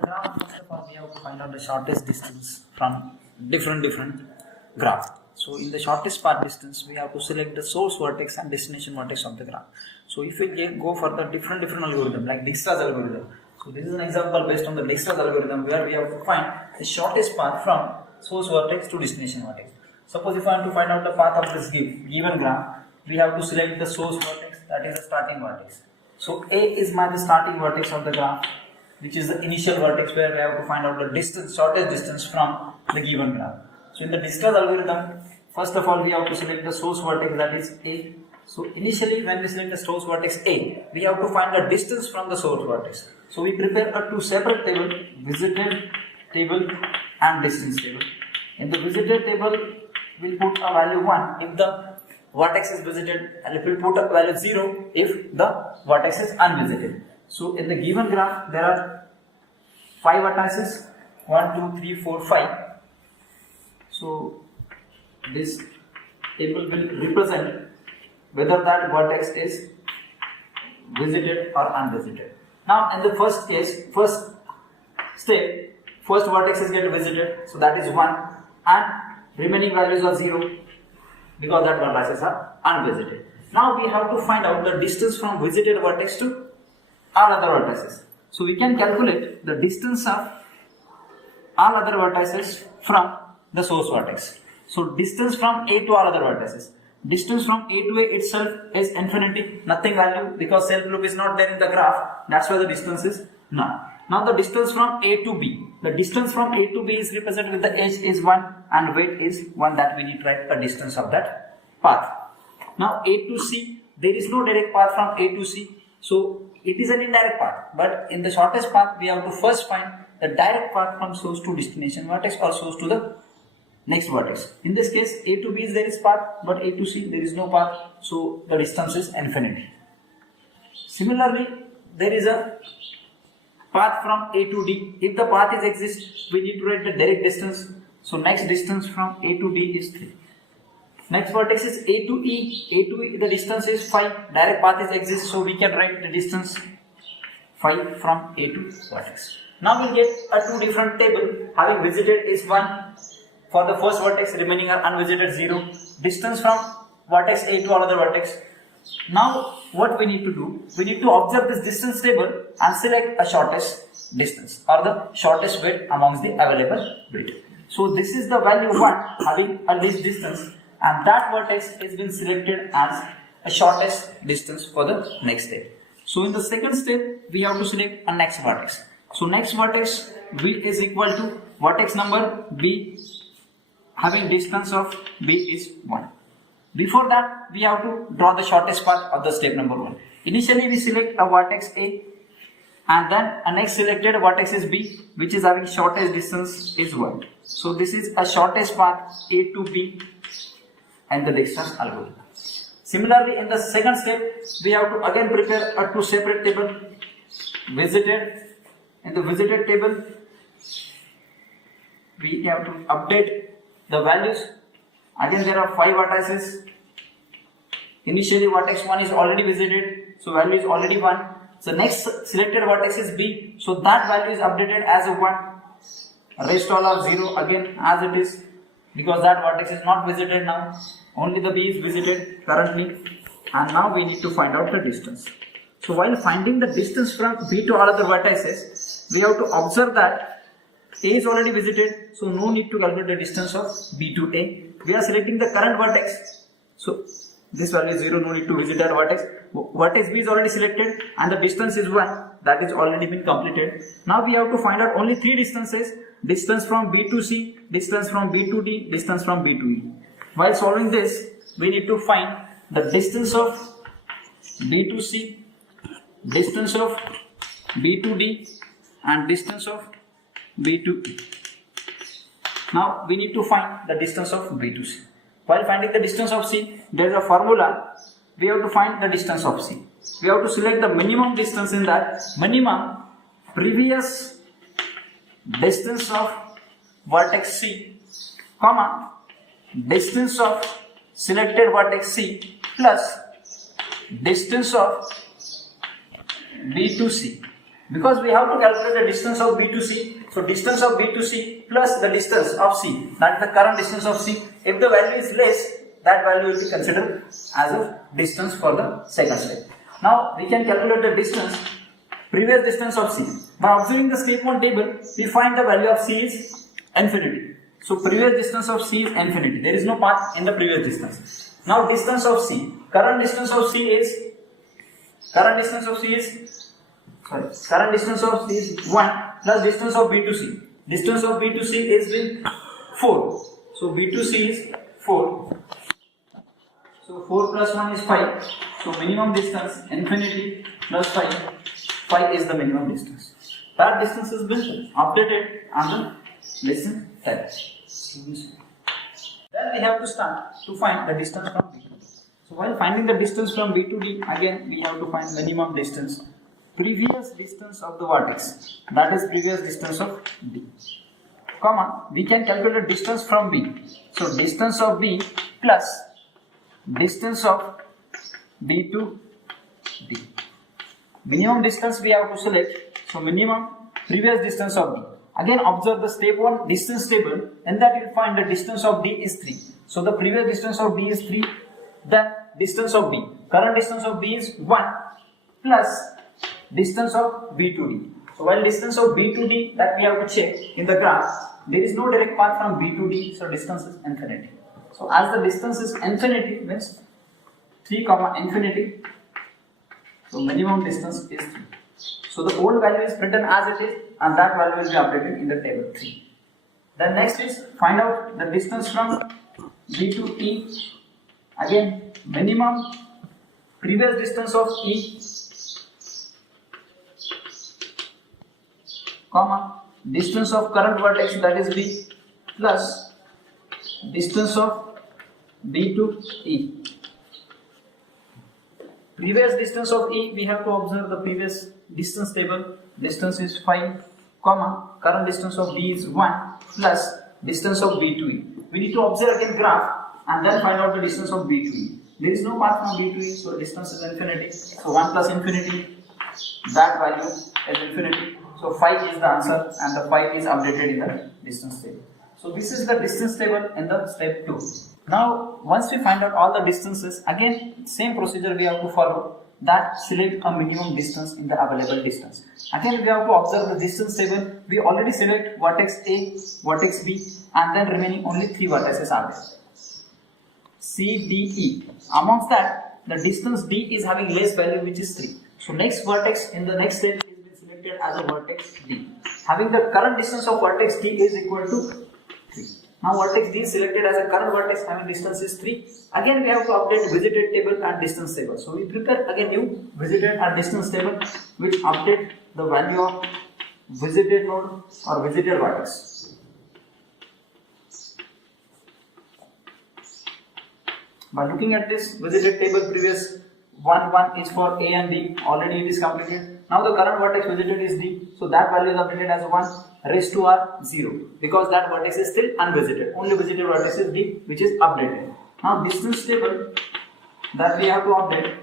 the graph, first of all, we have to find out the shortest distance from different graph. So in the shortest path distance, we have to select the source vertex and destination vertex of the graph. So if we go for the different algorithm like dijkstra's algorithm, so this is an example based on the dijkstra's algorithm where we have to find the shortest path from source vertex to destination vertex. Suppose if I want to find out the path of this given graph, we have to select the source vertex, that is the starting vertex. So A is the starting vertex of the graph, which is the initial vertex where we have to find out the distance, shortest distance from the given graph. So in the dijkstra's algorithm, first of all we have to select the source vertex, that is A. So initially when we select the source vertex A, we have to find the distance from the source vertex. So we prepare a two separate table, visited table and distance table. In the visited table, we'll put a value 1 if the vertex is visited, and if we put a value 0 if the vertex is unvisited. So in the given graph, there are 5 vertices, 1, 2, 3, 4, 5. So this table will represent whether that vertex is visited or unvisited. Now in the first case, first step, first vertex is get visited, so that is 1, and remaining values are 0 because that vertices are unvisited. Now we have to find out the distance from visited vertex to all other vertices. So we can calculate the distance of all other vertices from the source vertex. So distance from A to all other vertices. Distance from A to A itself is infinity, nothing value, because self loop is not there in the graph. That's why the distance is none. Now the distance from A to B. The distance from A to B is represented with the edge is 1 and weight is 1, that we need to write a distance of that path. Now A to C, there is no direct path from A to C. So it is an indirect path. But in the shortest path, we have to first find the direct path from source to destination vertex or source to the next vertex. In this case, A to B is there is path, but A to C there is no path. So the distance is infinity. Similarly, there is a path from A to D. If the path is exists, we need to write the direct distance. So next distance from A to D is 3. Next vertex is A to E. A to E, the distance is 5. Direct path is exists, so we can write the distance 5 from A to vertex. Now we'll get a two different table. Having visited is 1 for the first vertex, remaining are unvisited 0. Distance from vertex A to all other vertex. Now what we need to do, we need to observe this distance table and select a shortest distance or the shortest weight amongst the available weight. So this is the value 1 having a least distance, and that vertex has been selected as a shortest distance for the next step. So in the second step, we have to select a next vertex. So next vertex B is equal to vertex number B having distance of B is 1. Before that, we have to draw the shortest path of the step number 1. Initially, we select a vertex A, and then a next selected vertex is B, which is having shortest distance is 1. So this is a shortest path A to B and the dijkstra's algorithm. Similarly, in the second step, we have to again prepare a two separate table. Visited. In the visited table, we have to update the values. Again, there are 5 vertices. Initially, vertex 1 is already visited, so value is already 1. So next selected vertex is B, so that value is updated as a 1. Rest all are 0 again as it is, because that vertex is not visited now. Only the B is visited currently, and now we need to find out the distance. So while finding the distance from B to all other vertices, we have to observe that A is already visited, so no need to calculate the distance of B to A. We are selecting the current vertex, so this value is 0, no need to visit that vertex. Vertex B is already selected and the distance is 1, that is already been completed. Now we have to find out only 3 distances: distance from B to C, distance from B to D, distance from B to E. While solving this, we need to find the distance of B to C, distance of B to D, and distance of B to E. Now we need to find the distance of B to C. While finding the distance of C, there is a formula. We have to find the distance of C. We have to select the minimum distance in that. Minimum previous distance of vertex C, comma, distance of selected vertex C plus distance of B to C. Because we have to calculate the distance of B to C. So distance of B to C plus the distance of C, that is the current distance of C. If the value is less, that value will be considered as a distance for the second step. Now we can calculate the distance, previous distance of C. By observing the step 1 table, we find the value of C is infinity. So previous distance of C is infinity. There is no path in the previous distance. Now distance of C, current distance of C is 1 plus distance of B to C. Distance of B to C is with 4. So B to C is 4. So 4 plus 1 is 5. So minimum distance infinity plus 5. 5 is the minimum distance. That distance has been updated on the lesson text. Then we have to start to find the distance from B to D. So while finding the distance from B to D, again we have to find minimum distance. Previous distance of the vertex, that is previous distance of D. Comma, we can calculate distance from B. So distance of B plus distance of B to D. Minimum distance we have to select. So minimum previous distance of D. Again observe the step 1 distance table, and that you will find the distance of D is 3. So the previous distance of D is 3. Then distance of B. Current distance of B is 1 plus distance of B to D. So while distance of B to D that we have to check in the graph, there is no direct path from B to D, so distance is infinity. So as the distance is infinity, means 3 comma infinity, so minimum distance is 3. So the old value is written as it is, and that value will be updated in the table 3. Then next is find out the distance from B to E. Again minimum previous distance of E comma distance of current vertex, that is B, plus distance of B to E. Previous distance of E, we have to observe the previous distance table. Distance is 5 comma current distance of B is 1 plus distance of B to E. We need to observe again graph and then find out the distance of B to E. There is no path from B to E, so distance is infinity. So 1 plus infinity, that value is infinity. So 5 is the answer, and the 5 is updated in the distance table. So this is the distance table in the step 2. Now once we find out all the distances, again same procedure we have to follow, that select a minimum distance in the available distance. Again we have to observe the distance table. We already select vertex A, vertex B, and then remaining only 3 vertices are there, C, D, E. Amongst that, the distance D is having less value, which is 3. So next vertex in the next step is been selected as a vertex D, having the current distance of vertex D is equal to 3. Now vertex D is selected as a current vertex having distance is 3. Again we have to update visited table and distance table. So we prepare again new visited and distance table, which update the value of visited node or visited vertex. By looking at this visited table, previous 1 is for A and D, already it is completed. Now the current vertex visited is D, so that value is updated as 1 raised to R 0, because that vertex is still unvisited. Only visited vertex is D, which is updated. Now distance table that we have to update,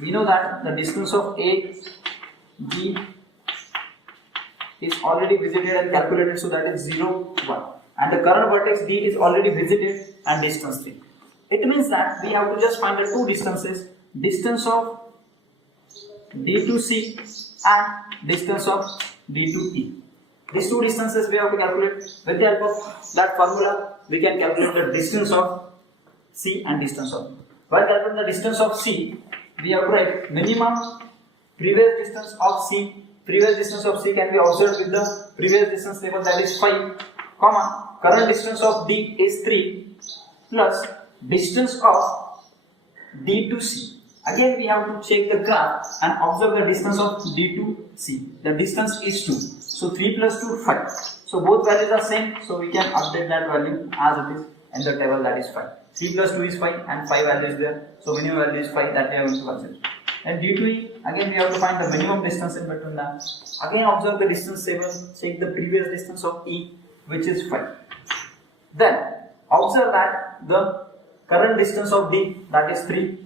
we know that the distance of A, D is already visited and calculated, so that is 0, 1. And the current vertex D is already visited and distance 3. It means that we have to just find the 2 distances, distance of D to C and distance of D to E. These 2 distances we have to calculate. With the help of that formula, we can calculate the distance of C and distance of D. While calculating the distance of C, we have to write minimum previous distance of C. Previous distance of C can be observed with the previous distance table, that is 5, comma current distance of D is 3 plus distance of D to C. Again we have to check the graph and observe the distance of D to C. The distance is 2. So 3 plus 2, 5. So both values are same, so we can update that value as it is in the table, that is 5. 3 plus 2 is 5 and 5 value is there. So minimum value is 5, that we are going to consider. And D to E, again we have to find the minimum distance in between them. Again observe the distance table, check the previous distance of E, which is 5. Then observe that the current distance of D, that is 3,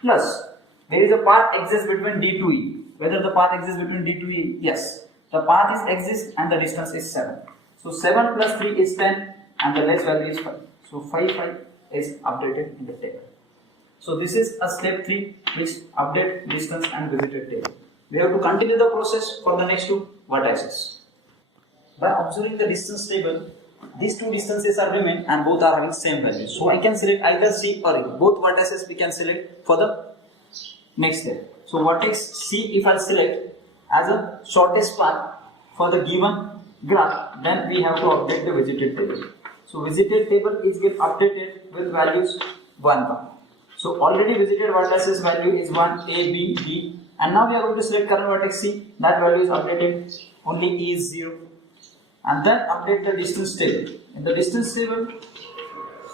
plus there is a path exists between D to E. whether the path exists between D to E. Yes, the path is exists and the distance is 7. So 7 plus 3 is 10 and the next value is 5. So 5 is updated in the table. So this is a step 3 which update distance and visited table. We have to continue the process for the next two vertices. By observing the distance table, these two distances are remain and both are having same value. So I can select either C or E. Both vertices we can select for the next step. So vertex C if I select as a shortest path for the given graph, then we have to update the visited table. So visited table is get updated with values 1, 1. So already visited vertices value is 1, A, B, D, and now we are going to select current vertex C. That value is updated, only E is 0. And then update the distance table. In the distance table,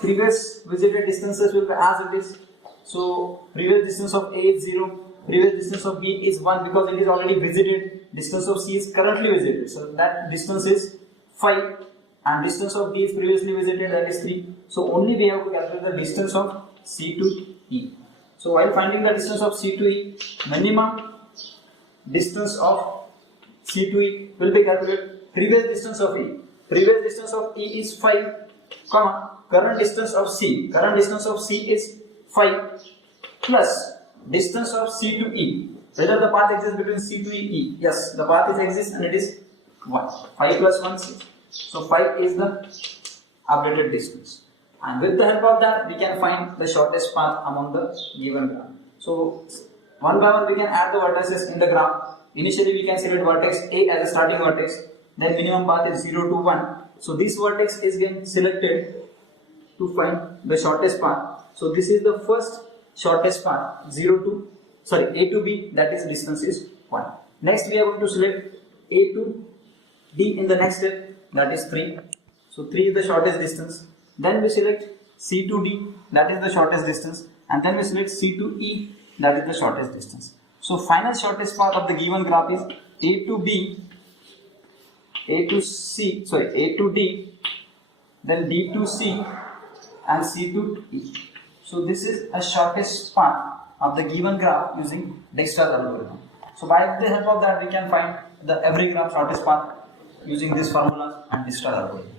previous visited distances will be as it is. So previous distance of A is 0, previous distance of B is 1 because it is already visited. Distance of C is currently visited, so that distance is 5, and distance of D is previously visited, that is 3. So only we have to calculate the distance of C to E. So while finding the distance of C to E, minimum distance of C to E will be calculated. Previous distance of E. Previous distance of E is 5, comma, current distance of C. Current distance of C is 5 plus distance of C to E. Whether the path exists between C to E. Yes, the path exists and it is 1. 5 plus 1 6. So 5 is the updated distance. And with the help of that, we can find the shortest path among the given graph. So one by one we can add the vertices in the graph. Initially we can select vertex A as a starting vertex. Then minimum path is 0 to 1. So this vertex is getting selected to find the shortest path. So this is the first shortest path, A to B, that is distance is 1. Next we are going to select A to D in the next step, that is 3. So 3 is the shortest distance. Then we select C to D, that is the shortest distance, and then we select C to E, that is the shortest distance. So final shortest path of the given graph is A to B, A to D, then D to C, and C to E. So this is a shortest path of the given graph using dijkstra's algorithm. So by the help of that we can find the every graph shortest path using these formulas and dijkstra's algorithm.